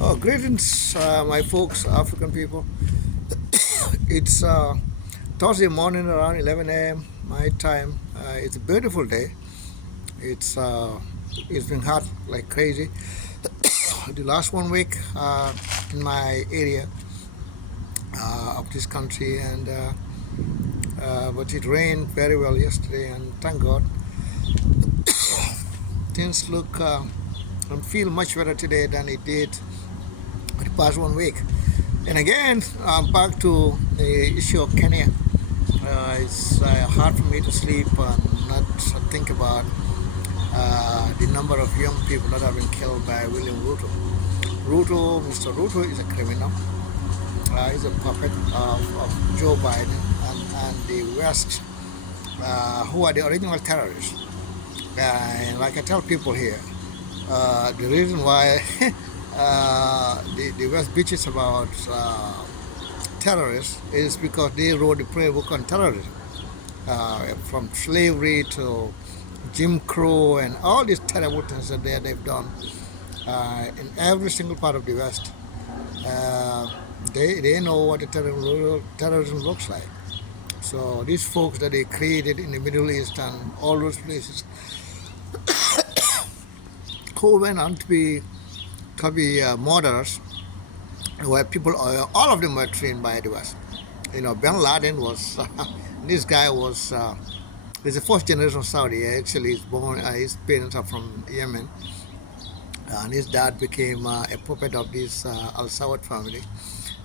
Oh, greetings, my folks, African people. It's Thursday morning around 11 a.m. my time. It's a beautiful day. It's uh, it's been hot like crazy. The last 1 week in my area of this country, and but it rained very well yesterday, and thank God things look and feel much better today than it did the past 1 week. And again, back to the issue of Kenya. It's hard for me to sleep and not think about the number of young people that have been killed by William Ruto. Mr. Ruto is a criminal. He's a puppet of Joe Biden and the West, who are the original terrorists. And like I tell people here, the reason why the West bitches about terrorists is because they wrote the playbook on terrorism, from slavery to Jim Crow and all these terrible things that they've done in every single part of the West. Uh, they know what the terrorism looks like. So these folks that they created in the Middle East and all those places, who went on to be murderers, where people, all of them were trained by the West. Bin Laden was, this guy was, he's a first generation Saudi. Actually, he's born, his parents are from Yemen, and his dad became a puppet of this Al Saud family,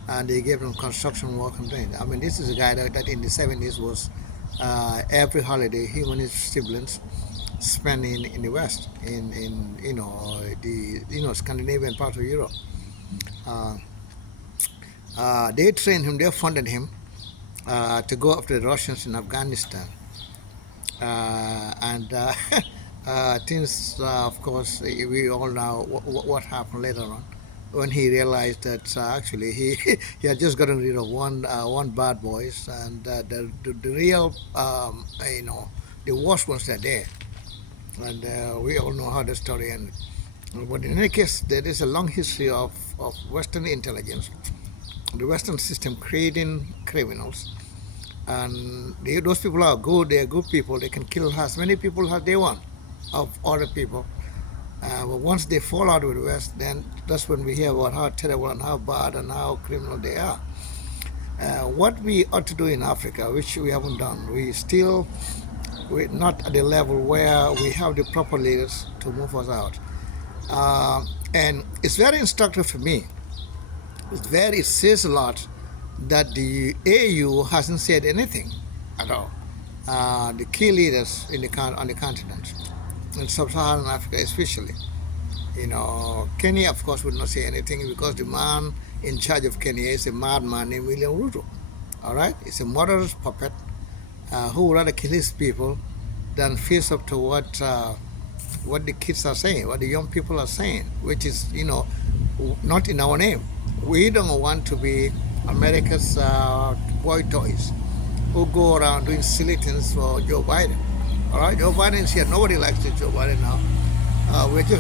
and they gave him construction work and things. I mean, this is a guy that in the 70s was every holiday him and his siblings spent in the West, in the Scandinavian part of Europe. Uh, they trained him, they funded him to go after the Russians in Afghanistan. And things, of course, we all know what happened later on when he realized that actually he he had just gotten rid of one bad boys, and the real the worst ones are there, and we all know how the story ended. But in any case, there is a long history of Western intelligence, the Western system creating criminals, and those people are good. They are good people. They can kill as many people as they want of other people. But once they fall out with the West, then that's when we hear about how terrible and how bad and how criminal they are. What we ought to do in Africa, which we haven't done, we're not at the level where we have the proper leaders to move us out. And it's very instructive for me. It says a lot that the AU hasn't said anything at all. The key leaders on the continent, in sub-Saharan Africa especially. Kenya, of course, would not say anything because the man in charge of Kenya is a madman named William Ruto. All right, it's a murderous puppet who would rather kill his people than face up to what the kids are saying, what the young people are saying, which is not in our name. We don't want to be America's boy toys who go around doing silly things for Joe Biden. All right, Joe Biden is here. Nobody likes Joe Biden now.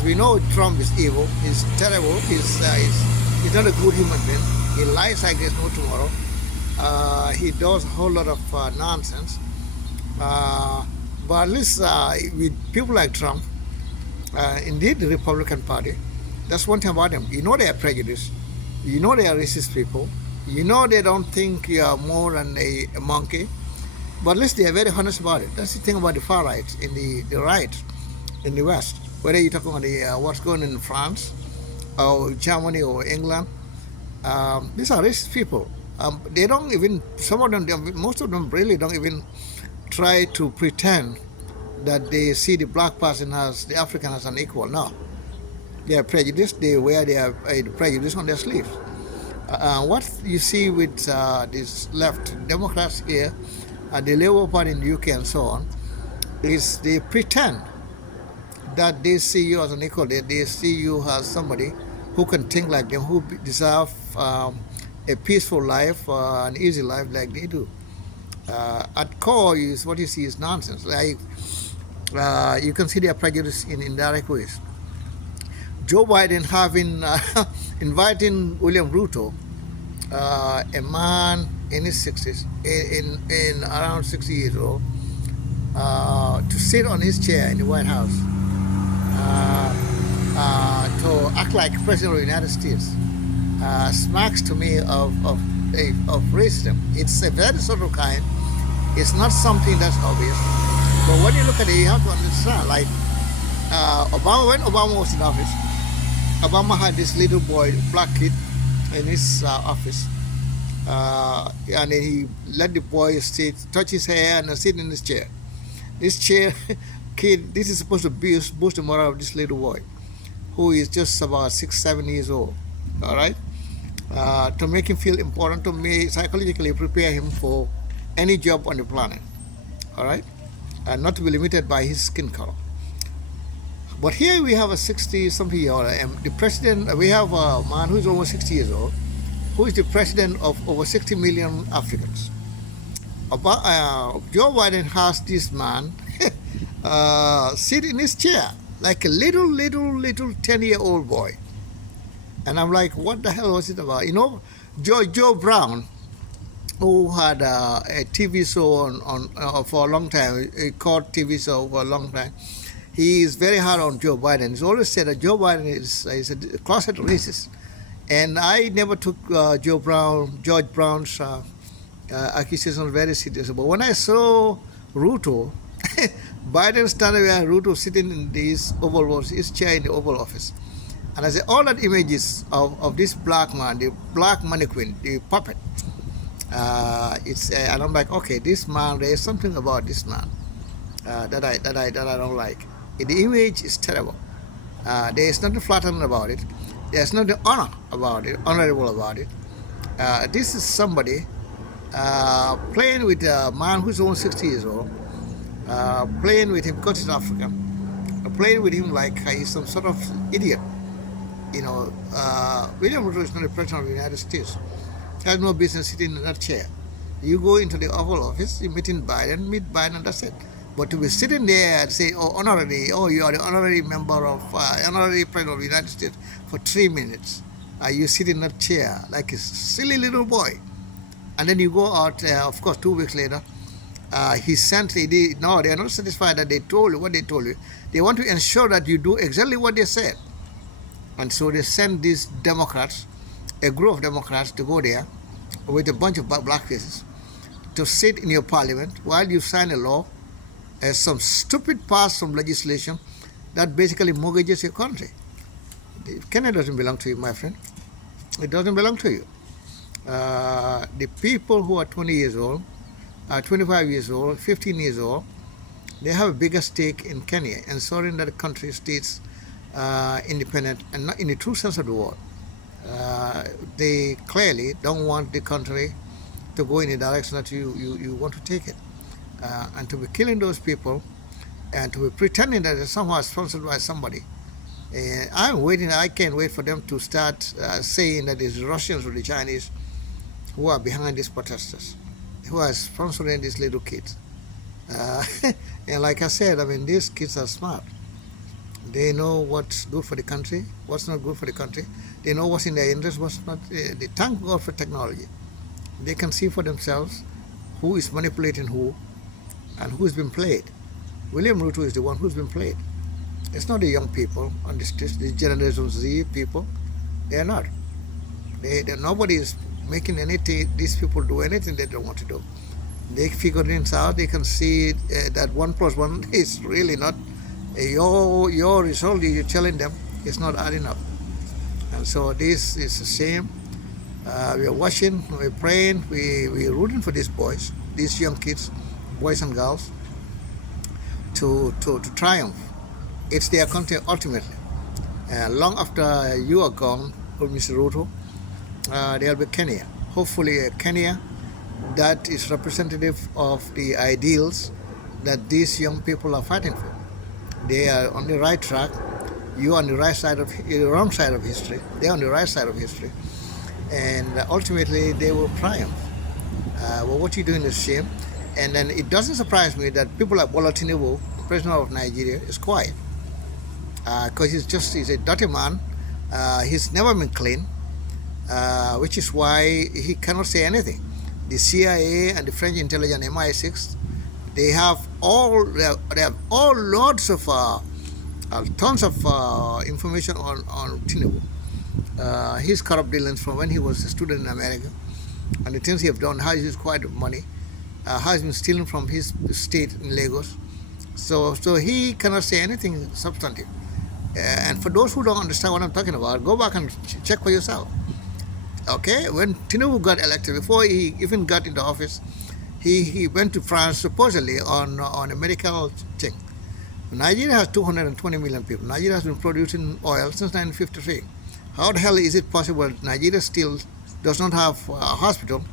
We know Trump is evil. He's terrible. He's not a good human being. He lies like there's no tomorrow. He does a whole lot of nonsense. But at least with people like Trump, indeed the Republican Party, that's one thing about them. They are prejudiced. They are racist people. They don't think you are more than a monkey. But at least they are very honest about it. That's the thing about the far right in the right in the West. Whether you're talking about what's going on in France or Germany or England, these are racist people. They don't even, some of them, most of them really don't even try to pretend that they see the black person as the African as an equal. No, they are prejudiced. They wear their prejudice on their sleeves. What you see with these left Democrats here, the Labour Party in the UK and so on, is they pretend that they see you as an equal. They see you as somebody who can think like them, who deserve a peaceful life, an easy life like they do. At core, is what you see is nonsense. Like you can see their prejudice in indirect ways. Joe Biden having inviting William Ruto, a man in his 60s, in around 60 years old, to sit on his chair in the White House, to act like President of the United States, smacks to me of racism. It's a very subtle kind. It's not something that's obvious. But when you look at it, you have to understand. Like Obama, when Obama was in office, Obama had this little boy, black kid, in his office, and then he let the boy sit, touch his hair, and sit in his chair. This chair, kid, this is supposed to boost the morale of this little boy, who is just about 6, 7 years old. All right, to make him feel important, to me psychologically prepare him for any job on the planet. All right, and not to be limited by his skin color. But here we have a 60-something year old, and the president. We have a man who is almost 60 years old, who is the president of over 60 million Africans. Joe Biden has this man sit in his chair like a little 10-year-old boy. And I'm like, what the hell was it about? You know, Joe Brown, who had a TV show on for a long time, a court TV show for a long time. He is very hard on Joe Biden. He's always said that Joe Biden is a closet racist. And I never took George Brown's accusation very serious. But when I saw Ruto, Biden standing there, Ruto sitting in this Oval Office, his chair in the Oval Office, and I said, all that images of this black man, the black mannequin, the puppet, and I'm like, okay, this man, there is something about this man that I don't like. The image is terrible. There is nothing flattering about it. There's nothing honorable about it. This is somebody playing with a man who's only 60 years old, playing with him because he's African, playing with him like he's some sort of idiot. You know, William Ruto is not the president of the United States. He has no business sitting in that chair. You go into the Oval Office, you meet Biden, and that's it. But to be sitting there and say, oh, honorary, oh, you are the honorary member of, honorary president of the United States for 3 minutes. You sit in that chair like a silly little boy. And then you go out, of course, 2 weeks later, he sent, no, they are not satisfied that they told you what they told you. They want to ensure that you do exactly what they said. And so they send these Democrats, a group of Democrats, to go there with a bunch of black faces to sit in your parliament while you sign a law, some stupid pass some legislation that basically mortgages your country. Kenya doesn't belong to you, my friend. It doesn't belong to you. The people who are 20 years old, 25 years old, 15 years old, they have a bigger stake in Kenya, ensuring that the country stays independent and not in the true sense of the word. They clearly don't want the country to go in the direction that you want to take it. And to be killing those people and to be pretending that it's somehow sponsored by somebody. I can't wait for them to start saying that it's the Russians or the Chinese who are behind these protesters, who are sponsoring these little kids. And like I said, I mean, these kids are smart. They know what's good for the country, what's not good for the country. They know what's in their interest, what's not. They thank God for technology. They can see for themselves who is manipulating who and who's been played. William Ruto is the one who's been played. It's not the young people on the streets, the Generation Z people. They are not. Nobody is making these people do anything they don't want to do. They figure things out. They can see that 1+1 is really not your result. You're telling them it's not adding up. And so this is the same. We are watching, we're praying, we're rooting for these boys, these young kids, boys and girls, to triumph. It's their country ultimately. Long after you are gone, Mr. Ruto, there'll be Kenya. Hopefully a Kenya that is representative of the ideals that these young people are fighting for. They are on the right track. You are on the wrong side of history. They're on the right side of history. And ultimately they will triumph. Well, what you're doing is shame. And then it doesn't surprise me that people like Bola Tinubu, president of Nigeria, is quiet. because he's a dirty man. He's never been clean, which is why he cannot say anything. The CIA and the French intelligence MI6, they have all lots of tons of information on Tinubu. His corrupt dealings from when he was a student in America, and the things he have done, how he's acquired money, how he's been stealing from his state in Lagos. So he cannot say anything substantive. And for those who don't understand what I'm talking about, go back and check for yourself. Okay, when Tinubu got elected, before he even got into office, he went to France supposedly on a medical thing. Nigeria has 220 million people. Nigeria has been producing oil since 1953. How the hell is it possible that Nigeria still does not have a hospital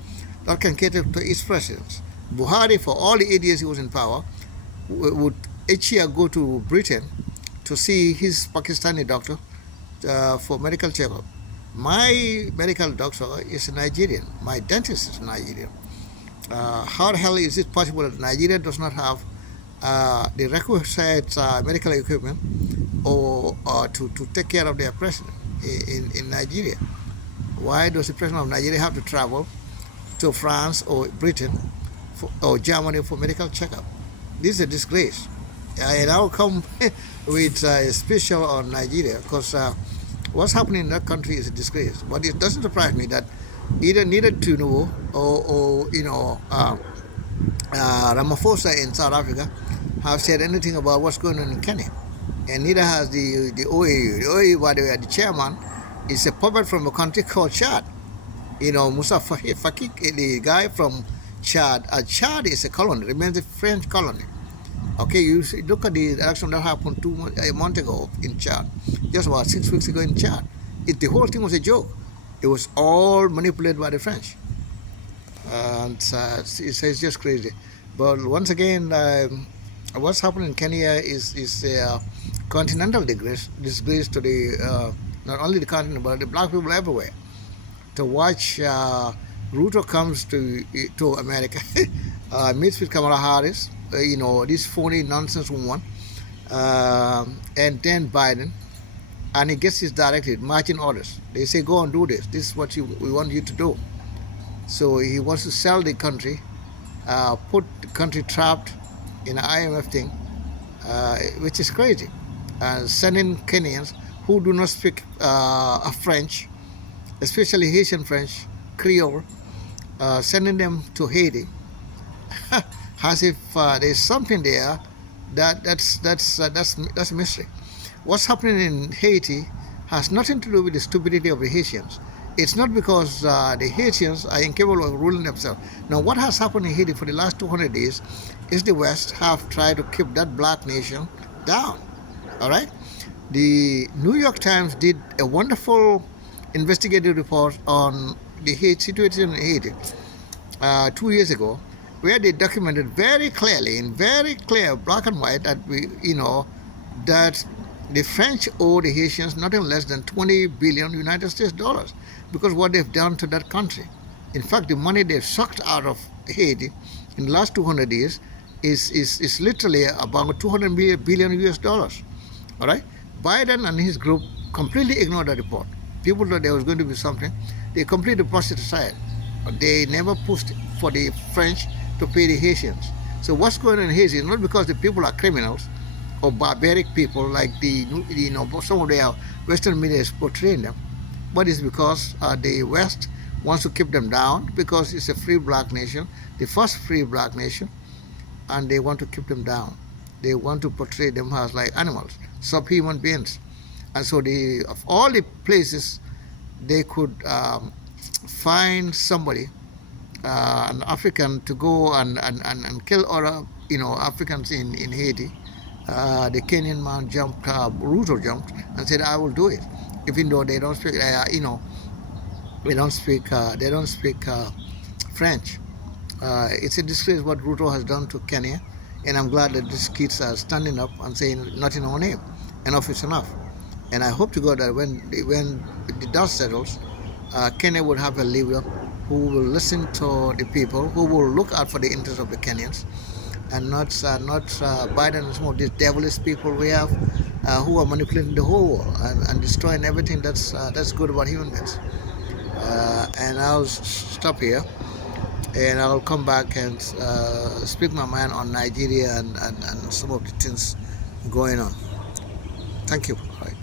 that can cater to its residents? Buhari, for all the 8 years he was in power, would each year go to Britain to see his Pakistani doctor for medical checkup. My medical doctor is a Nigerian. My dentist is Nigerian. How the hell is it possible that Nigeria does not have the requisite medical equipment to take care of their president in Nigeria? Why does the president of Nigeria have to travel to France or Britain or Germany for medical checkup? This is a disgrace. And I'll come with a special on Nigeria because what's happening in that country is a disgrace. But it doesn't surprise me that neither Tinubu or Ramaphosa in South Africa have said anything about what's going on in Kenya. And neither has the OAU. The OAU, by the way, the chairman is a puppet from a country called Chad. Musa Fakik, the guy from Chad. Chad is a colony, remains a French colony. Okay, you look at the election that happened a month ago in Chad, just about 6 weeks ago in Chad. The whole thing was a joke. It was all manipulated by the French. And it's just crazy. But once again, what's happening in Kenya is a continental disgrace to the not only the continent but the black people everywhere. To watch Ruto comes to America, meets with Kamala Harris, this phony nonsense woman, and then Biden, and he gets his directive, marching orders. They say, go and do this. This is what we want you to do. So he wants to sell the country, put the country trapped in an IMF thing, which is crazy. Sending Kenyans who do not speak French, especially Haitian French, Creole, sending them to Haiti, as if there's something there that's a mystery. What's happening in Haiti has nothing to do with the stupidity of the Haitians. It's not because the Haitians are incapable of ruling themselves. Now, what has happened in Haiti for the last 200 days is the West have tried to keep that black nation down. All right? The New York Times did a wonderful investigative report on the situation in Haiti 2 years ago, where they documented very clearly, in very clear black and white, that that the French owe the Haitians nothing less than 20 billion United States dollars because what they've done to that country. In fact, the money they've sucked out of Haiti in the last 200 years is literally about 200 billion US dollars. All right? Biden and his group completely ignored the report. People thought there was going to be something. They completely brushed it aside. They never pushed for the French to pay the Haitians. So what's going on in Haiti is not because the people are criminals or barbaric people like some of their Western media is portraying them, but it's because the West wants to keep them down because it's a free black nation, the first free black nation, and they want to keep them down. They want to portray them as like animals, subhuman beings. And so of all the places they could find somebody, an African, to go and kill other Africans in Haiti, the Kenyan man Ruto jumped and said, "I will do it," even though they don't speak, they don't speak French. It's a disgrace what Ruto has done to Kenya, and I'm glad that these kids are standing up and saying, "Not in our name. Enough is enough." And I hope to God that when the dust settles, Kenya will have a leader who will listen to the people, who will look out for the interests of the Kenyans, and not Biden and some of these devilish people we have who are manipulating the whole world and destroying everything that's good about human beings. And I'll stop here, and I'll come back and speak my mind on Nigeria and some of the things going on. Thank you. All right.